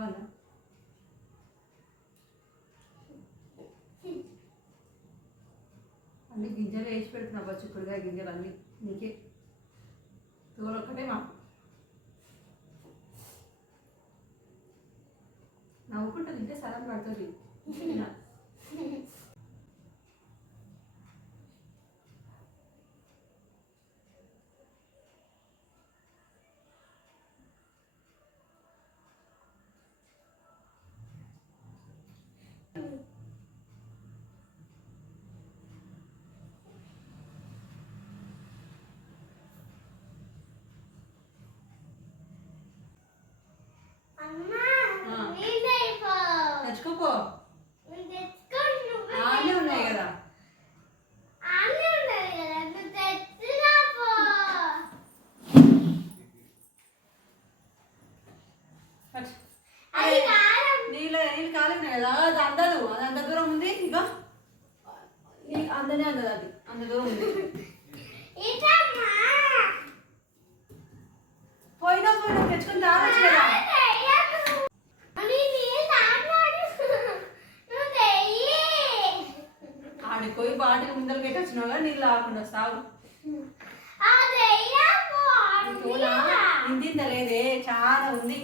బాగుందా? అన్ని గింజలు వేసి పెడుతున్నా బా, చిక్కుడుగా గింజలు అన్నీ నీకే. తోలు ఒక్కటే మాకు. నవ్వుకుంటా తింటే సరం పడుతుంది. తెచ్చుకోపో, అన్నీ ఉన్నాయి కదా. నీళ్ళు కాలినాయి కదా, అది అందదు. అది అంత దూరం ఉంది. ఇక అందనే అందదు, అది అంత దూరం ఉంది. పోయినా పోయినా తెచ్చుకుని తాగొచ్చు కదా. ఆడిపోయి బాటిల్ ముందర పెట్టొచ్చినావు కదా, నీళ్ళు ఆకుండా సాగు. ఇంత లేదే, చాలా ఉంది.